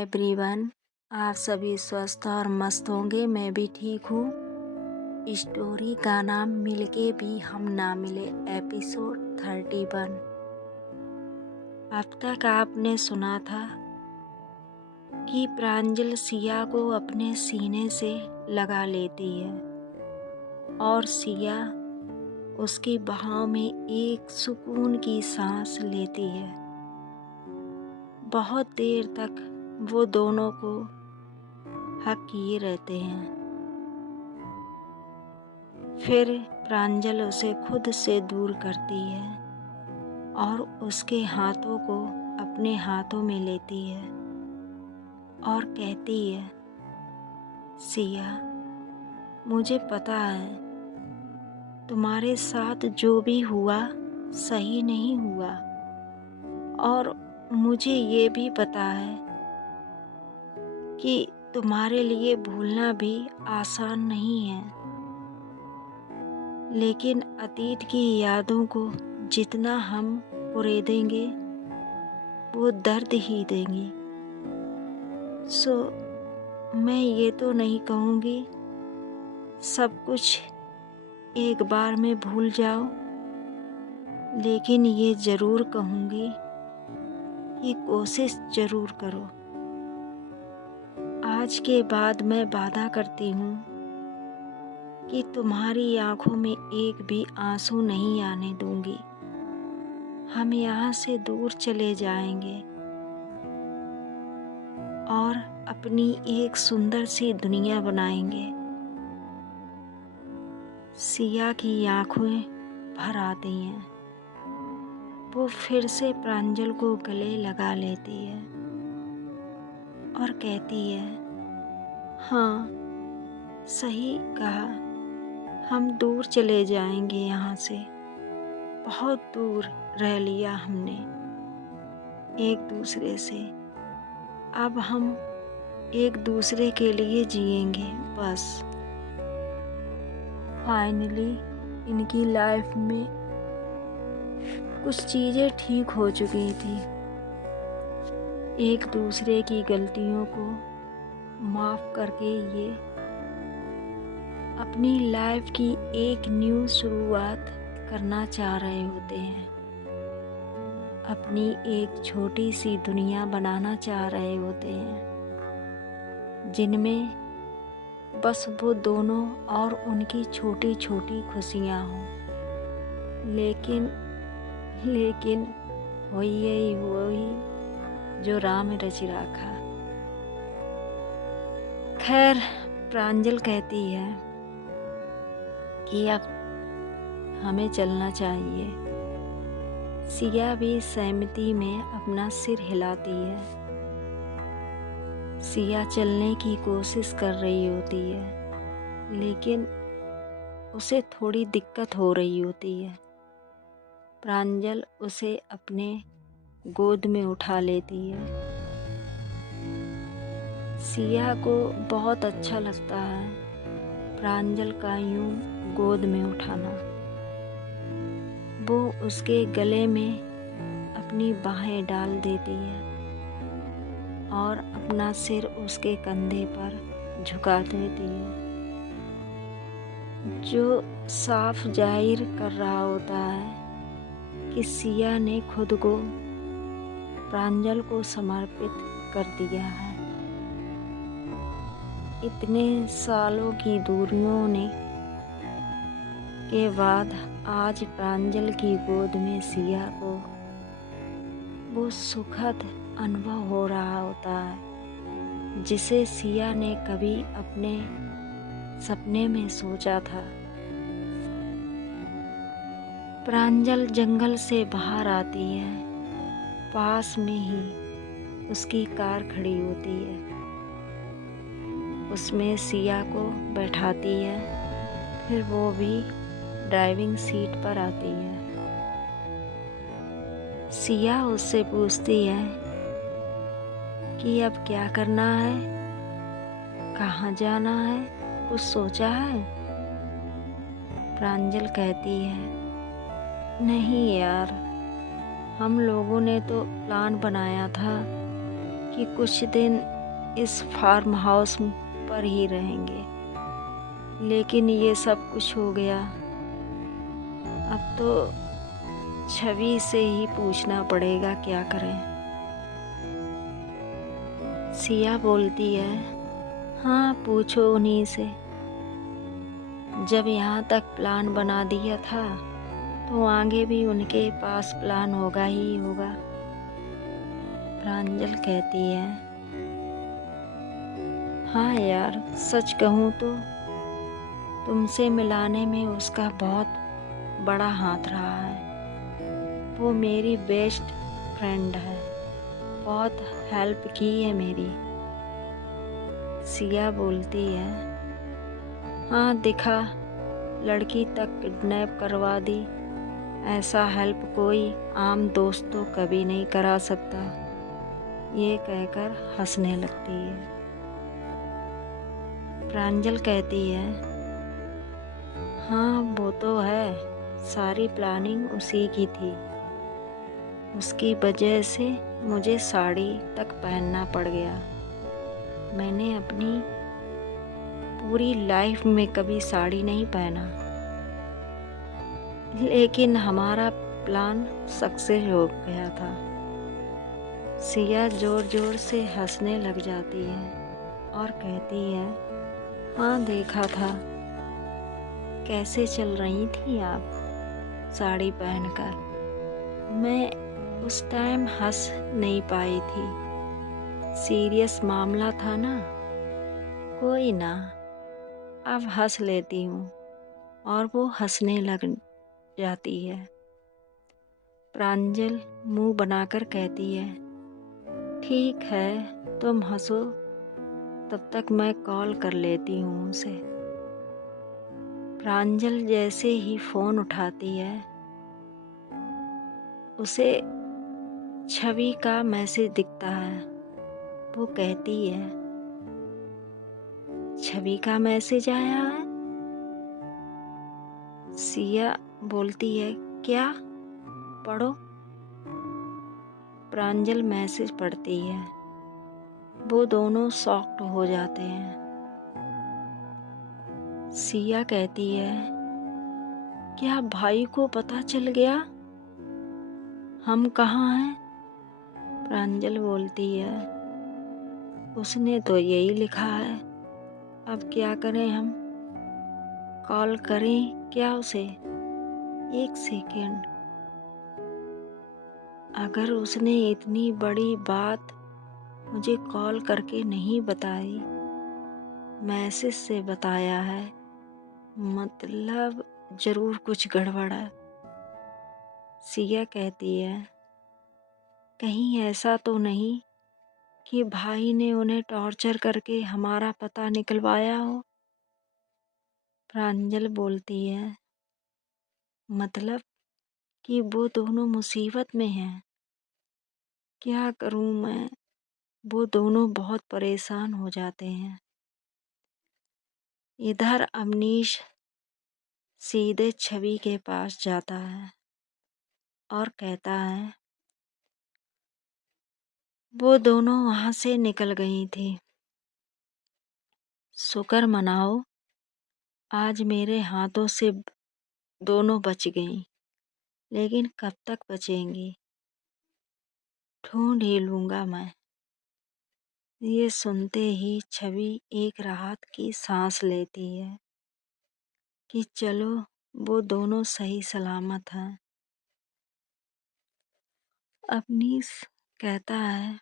Everyone, आप सभी स्वस्थ और मस्त होंगे। मैं भी ठीक हूँ। स्टोरी का नाम मिलके भी हम ना मिले, एपिसोड 31। अब तक आपने सुना था कि प्रांजल सिया को अपने सीने से लगा लेती है और सिया उसकी बाहों में एक सुकून की सांस लेती है। बहुत देर तक वो दोनों को हक किए रहते हैं। फिर प्रांजल उसे खुद से दूर करती है और उसके हाथों को अपने हाथों में लेती है और कहती है, सिया, मुझे पता है तुम्हारे साथ जो भी हुआ सही नहीं हुआ और मुझे ये भी पता है कि तुम्हारे लिए भूलना भी आसान नहीं है, लेकिन अतीत की यादों को जितना हम कुरेदेंगे वो दर्द ही देंगी। सो मैं ये तो नहीं कहूँगी सब कुछ एक बार में भूल जाओ, लेकिन ये ज़रूर कहूँगी कि कोशिश ज़रूर करो। आज के बाद मैं वादा करती हूँ कि तुम्हारी आँखों में एक भी आंसू नहीं आने दूँगी। हम यहाँ से दूर चले जाएंगे और अपनी एक सुंदर सी दुनिया बनाएंगे। सिया की आँखें भर आती हैं। वो फिर से प्रांजल को गले लगा लेती है और कहती है, हाँ, सही कहा, हम दूर चले जाएंगे यहाँ से। बहुत दूर रह लिया हमने एक दूसरे से। अब हम एक दूसरे के लिए जिएंगे बस। फाइनली इनकी लाइफ में कुछ चीज़ें ठीक हो चुकी थी। एक दूसरे की गलतियों को माफ़ करके ये अपनी लाइफ की एक न्यू शुरुआत करना चाह रहे होते हैं। अपनी एक छोटी सी दुनिया बनाना चाह रहे होते हैं, जिनमें बस वो दोनों और उनकी छोटी छोटी खुशियाँ हों। लेकिन वही जो राम रच राखा। खैर, प्रांजल कहती है कि अब हमें चलना चाहिए। सिया भी सहमति में अपना सिर हिलाती है। सिया चलने की कोशिश कर रही होती है, लेकिन उसे थोड़ी दिक्कत हो रही होती है। प्रांजल उसे अपने गोद में उठा लेती है। सिया को बहुत अच्छा लगता है प्रांजल का यूं गोद में उठाना। वो उसके गले में अपनी बाहें डाल देती है और अपना सिर उसके कंधे पर झुका देती है, जो साफ जाहिर कर रहा होता है कि सिया ने खुद को प्रांजल को समर्पित कर दिया है। इतने सालों की दूरियों ने के बाद आज प्रांजल की गोद में सिया को वो सुखद अनुभव हो रहा होता है, जिसे सिया ने कभी अपने सपने में सोचा था। प्रांजल जंगल से बाहर आती है। पास में ही उसकी कार खड़ी होती है। उसमें सिया को बैठाती है, फिर वो भी ड्राइविंग सीट पर आती है। सिया उससे पूछती है कि अब क्या करना है, कहाँ जाना है, कुछ सोचा है? प्रांजल कहती है, नहीं यार, हम लोगों ने तो प्लान बनाया था कि कुछ दिन इस फार्म हाउस पर ही रहेंगे, लेकिन ये सब कुछ हो गया। अब तो छवि से ही पूछना पड़ेगा क्या करें। सिया बोलती है, हाँ पूछो उन्हीं से। जब यहाँ तक प्लान बना दिया था तो आगे भी उनके पास प्लान होगा ही होगा। प्रांजल कहती है, हाँ यार सच कहूँ तो तुमसे मिलाने में उसका बहुत बड़ा हाथ रहा है। वो मेरी बेस्ट फ्रेंड है, बहुत हेल्प की है मेरी। सिया बोलती है, हाँ दिखा, लड़की तक किडनैप करवा दी। ऐसा हेल्प कोई आम दोस्त तो कभी नहीं करा सकता। ये कहकर हंसने लगती है। प्रांजल कहती है, हाँ वो तो है, सारी प्लानिंग उसी की थी। उसकी वजह से मुझे साड़ी तक पहनना पड़ गया। मैंने अपनी पूरी लाइफ में कभी साड़ी नहीं पहना, लेकिन हमारा प्लान सक्सेस हो गया था। सिया जोर जोर से हंसने लग जाती है और कहती है, हाँ देखा था, कैसे चल रही थी आप साड़ी पहनकर। मैं उस टाइम हंस नहीं पाई थी, सीरियस मामला था ना। कोई ना, अब हंस लेती हूँ। और वो हंसने लग जाती है। प्रांजल मुंह बनाकर कहती है, ठीक है तुम हंसो, तब तक मैं कॉल कर लेती हूँ उसे। प्रांजल जैसे ही फ़ोन उठाती है, उसे छवि का मैसेज दिखता है। वो कहती है, छवि का मैसेज आया है। सिया बोलती है, क्या? पढ़ो। प्रांजल मैसेज पढ़ती है। वो दोनों शॉक्ड हो जाते हैं। सिया कहती है, क्या भाई को पता चल गया हम कहाँ हैं? प्रांजल बोलती है, उसने तो यही लिखा है, अब क्या करें हम? कॉल करें क्या उसे? एक सेकेंड, अगर उसने इतनी बड़ी बात मुझे कॉल करके नहीं बताई, मैसेज से बताया है, मतलब जरूर कुछ गड़बड़ है। सिया कहती है, कहीं ऐसा तो नहीं कि भाई ने उन्हें टॉर्चर करके हमारा पता निकलवाया हो? प्रांजल बोलती है, मतलब कि वो दोनों मुसीबत में हैं। क्या करूं मैं? वो दोनों बहुत परेशान हो जाते हैं। इधर अवनीश सीधे छवि के पास जाता है और कहता है, वो दोनों वहां से निकल गई थी। शुक्र मनाओ, आज मेरे हाथों से दोनों बच गईं, लेकिन कब तक बचेंगी? ढूंढ ही लूंगा मैं। ये सुनते ही छवि एक राहत की सांस लेती है कि चलो वो दोनों सही सलामत हैं। अवनीश कहता है,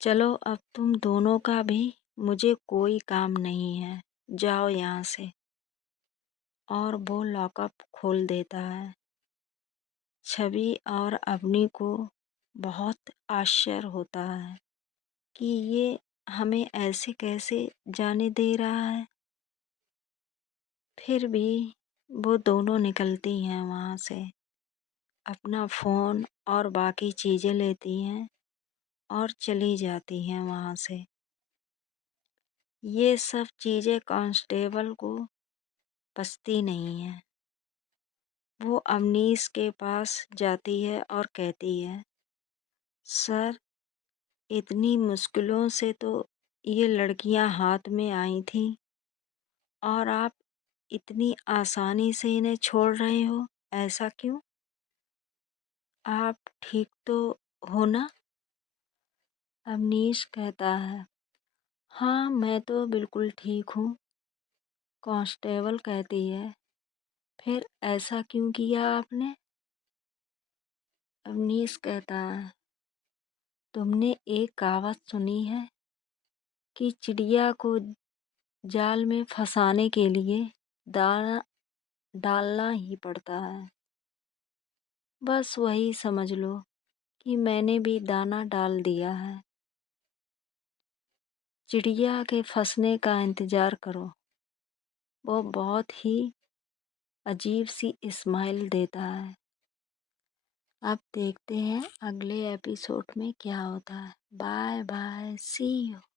चलो अब तुम दोनों का भी मुझे कोई काम नहीं है, जाओ यहाँ से। और वो लॉकअप खोल देता है। छवि और अवनी को बहुत आश्चर्य होता है कि ये हमें ऐसे कैसे जाने दे रहा है। फिर भी वो दोनों निकलती हैं वहाँ से, अपना फ़ोन और बाकी चीज़ें लेती हैं और चली जाती हैं वहाँ से। ये सब चीज़ें कांस्टेबल को पचती नहीं हैं। वो अवनीश के पास जाती है और कहती है, सर इतनी मुश्किलों से तो ये लड़कियां हाथ में आई थीं और आप इतनी आसानी से इन्हें छोड़ रहे हो, ऐसा क्यों? आप ठीक तो हो ना? अवनीश कहता है, हाँ मैं तो बिल्कुल ठीक हूँ। कांस्टेबल कहती है, फिर ऐसा क्यों किया आपने? अवनीश कहता है, तुमने एक कहावत सुनी है कि चिड़िया को जाल में फंसाने के लिए दाना डालना ही पड़ता है। बस वही समझ लो कि मैंने भी दाना डाल दिया है। चिड़िया के फंसने का इंतज़ार करो, वो बहुत ही अजीब सी स्माइल देता है। अब देखते हैं अगले एपिसोड में क्या होता है। Bye bye, see you.